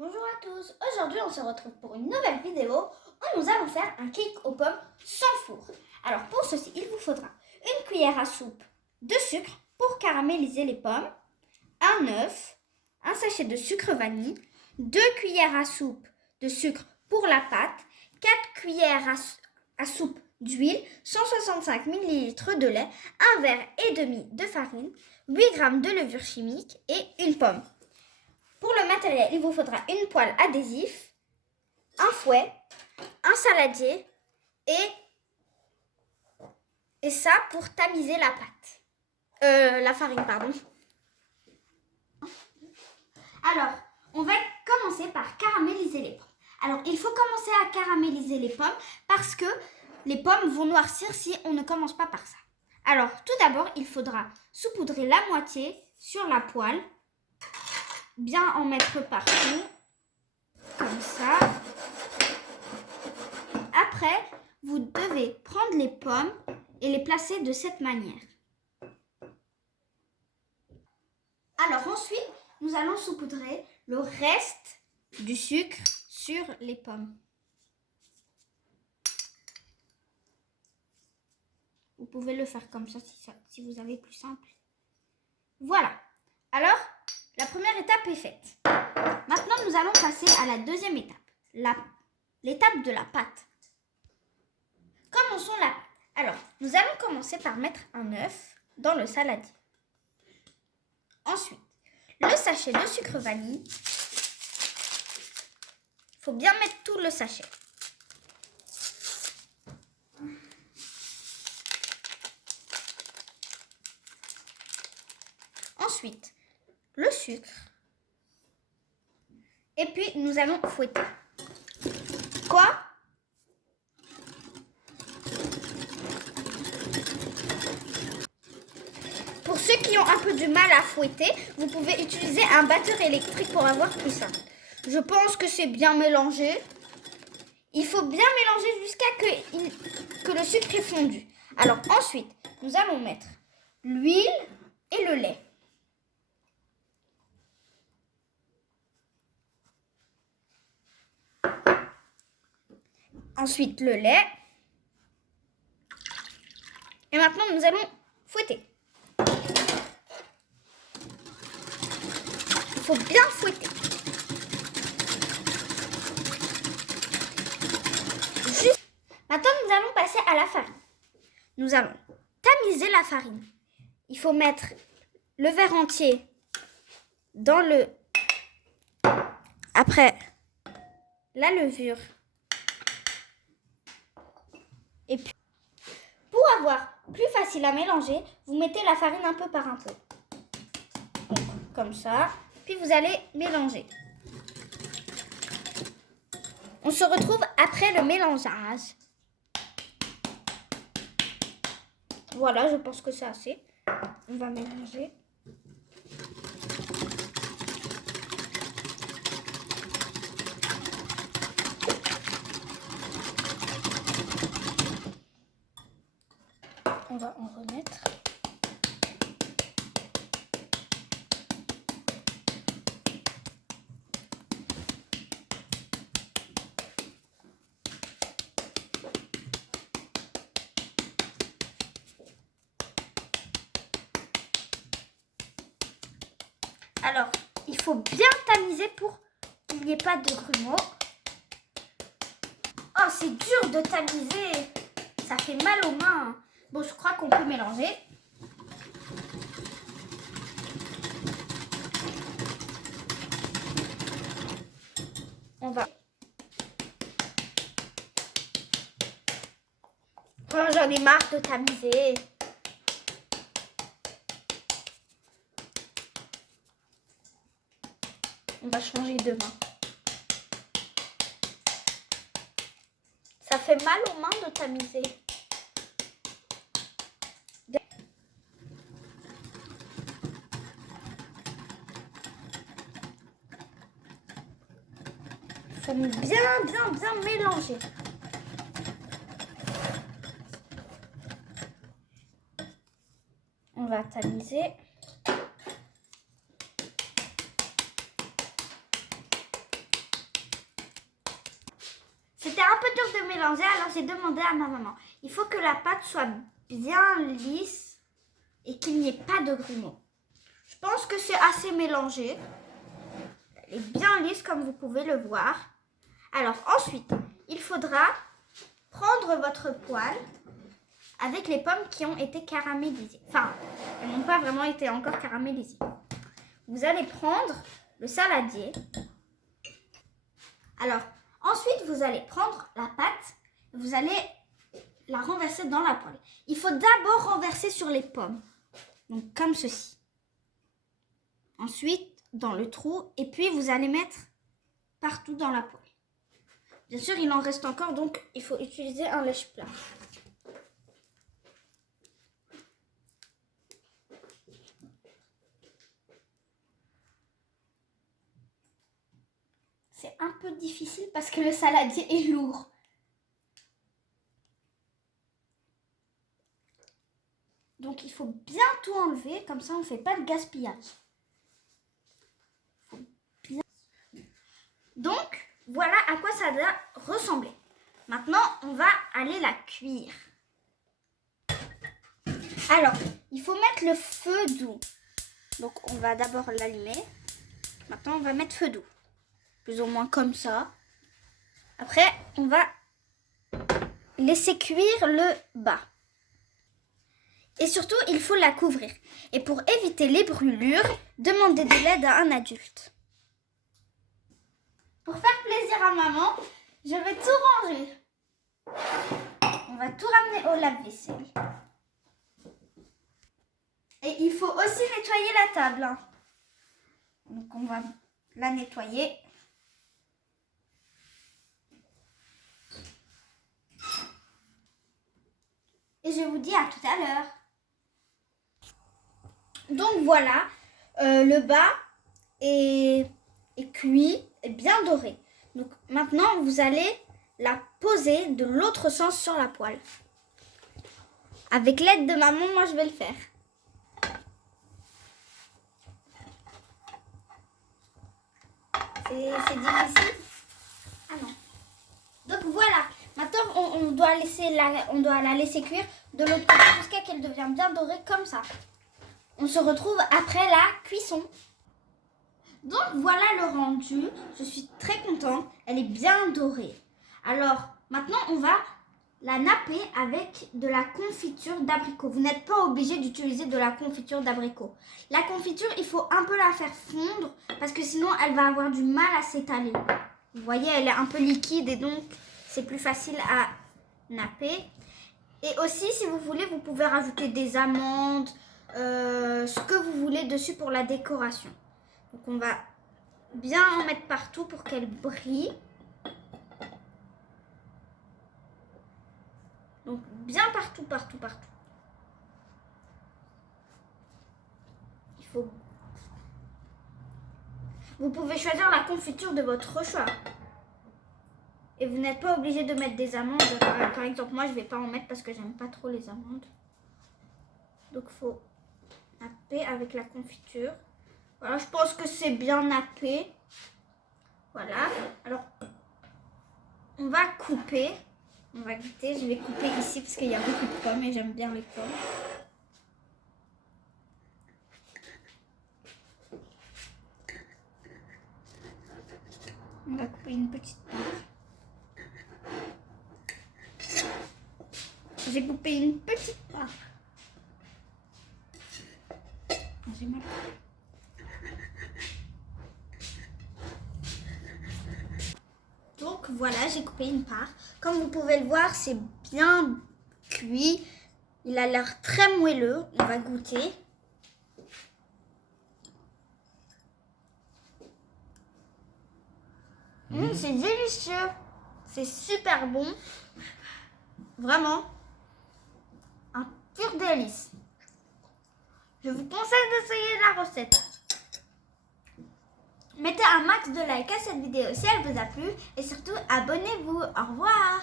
Bonjour à tous, aujourd'hui on se retrouve pour une nouvelle vidéo où nous allons faire un cake aux pommes sans four. Alors pour ceci, il vous faudra une cuillère à soupe de sucre pour caraméliser les pommes, un œuf, un sachet de sucre vanille, 2 cuillères à soupe de sucre pour la pâte, 4 cuillères à soupe d'huile, 165 ml de lait, un verre et demi de farine, 8 g de levure chimique et une pomme. Pour le matériel, il vous faudra une poêle adhésif, un fouet, un saladier et ça pour tamiser la farine, pardon. Alors, on va commencer par caraméliser les pommes. Alors, il faut commencer à caraméliser les pommes parce que les pommes vont noircir si on ne commence pas par ça. Alors, tout d'abord, il faudra saupoudrer la moitié sur la poêle. Bien en mettre partout, comme ça. Après, vous devez prendre les pommes et les placer de cette manière. Alors ensuite, nous allons saupoudrer le reste du sucre sur les pommes. Vous pouvez le faire comme ça si vous avez plus simple. Voilà. Alors, la première étape est faite. Maintenant, nous allons passer à la deuxième étape, l'étape de la pâte. Commençons la pâte. Alors, nous allons commencer par mettre un œuf dans le saladier. Ensuite, le sachet de sucre vanille. Il faut bien mettre tout le sachet. Ensuite, le sucre. Et puis, nous allons fouetter. Quoi ? Pour ceux qui ont un peu du mal à fouetter, vous pouvez utiliser un batteur électrique pour avoir plus simple. Je pense que c'est bien mélangé. Il faut bien mélanger jusqu'à que le sucre est fondu. Alors ensuite, nous allons mettre l'huile et le lait. Ensuite, le lait. Et maintenant, nous allons fouetter. Il faut bien fouetter. Maintenant, nous allons passer à la farine. Nous allons tamiser la farine. Il faut mettre le verre entier dans après la levure. Et puis, pour avoir plus facile à mélanger, vous mettez la farine un peu par un peu. Donc, comme ça. Puis vous allez mélanger. On se retrouve après le mélangeage. Voilà, je pense que c'est assez. On va mélanger. On va en remettre. Alors, il faut bien tamiser pour qu'il n'y ait pas de grumeaux. Oh, c'est dur de tamiser. Ça fait mal aux mains. Bon, je crois qu'on peut mélanger. On va... Oh, j'en ai marre de tamiser. On va changer de main. Ça fait mal aux mains de tamiser. Il faut bien mélanger. On va tamiser. mélanger, alors j'ai demandé à ma maman. Il faut que la pâte soit bien lisse et qu'il n'y ait pas de grumeaux. Je pense que c'est assez mélangé. Elle est bien lisse comme vous pouvez le voir. Alors ensuite, il faudra prendre votre poêle avec les pommes qui ont été caramélisées. Enfin, elles n'ont pas vraiment été encore caramélisées. Vous allez prendre le saladier. Alors, ensuite, vous allez prendre la pâte. Vous allez la renverser dans la poêle. Il faut d'abord renverser sur les pommes. Donc, comme ceci. Ensuite, dans le trou. Et puis, vous allez mettre partout dans la poêle. Bien sûr, il en reste encore, donc il faut utiliser un lèche-plat. C'est un peu difficile parce que le saladier est lourd. Donc il faut bien tout enlever, comme ça on ne fait pas de gaspillage. Donc voilà à quoi ça doit ressembler. Maintenant on va aller la cuire. Alors il faut mettre le feu doux. Donc on va d'abord l'allumer. Maintenant on va mettre feu doux. Plus ou moins comme ça. Après, on va laisser cuire le bas. Et surtout, il faut la couvrir. Et pour éviter les brûlures, demandez de l'aide à un adulte. Pour faire plaisir à maman, je vais tout ranger. On va tout ramener au lave-vaisselle. Et il faut aussi nettoyer la table. Donc on va la nettoyer. Et je vous dis à tout à l'heure. Donc voilà, le bas est cuit et bien doré. Donc maintenant, vous allez la poser de l'autre sens sur la poêle. Avec l'aide de maman, moi je vais le faire. C'est difficile. Ah non. Donc voilà. Maintenant, on doit la laisser cuire de l'autre côté jusqu'à qu'elle devienne bien dorée comme ça. On se retrouve après la cuisson. Donc voilà le rendu. Je suis très contente. Elle est bien dorée. Alors maintenant, on va la napper avec de la confiture d'abricot. Vous n'êtes pas obligé d'utiliser de la confiture d'abricot. La confiture, il faut un peu la faire fondre parce que sinon, elle va avoir du mal à s'étaler. Vous voyez, elle est un peu liquide et donc c'est plus facile à napper. Et aussi, si vous voulez, vous pouvez rajouter des amandes, ce que vous voulez dessus pour la décoration. Donc, on va bien en mettre partout pour qu'elle brille. Donc, bien partout, partout, partout. Il faut... Vous pouvez choisir la confiture de votre choix. Et vous n'êtes pas obligé de mettre des amandes. Par exemple, moi, je ne vais pas en mettre parce que j'aime pas trop les amandes. Donc, il faut napper avec la confiture. Voilà, je pense que c'est bien nappé. Voilà. Alors, on va couper. On va goûter. Je vais couper ici parce qu'il y a beaucoup de pommes et j'aime bien les pommes. On va couper une petite part. J'ai coupé une petite part. J'ai mal. Donc voilà, j'ai coupé une part. Comme vous pouvez le voir, c'est bien cuit. Il a l'air très moelleux. On va goûter. C'est délicieux. C'est super bon. Vraiment. Un pur délice. Je vous conseille d'essayer la recette. Mettez un max de like à cette vidéo si elle vous a plu et surtout abonnez-vous. Au revoir.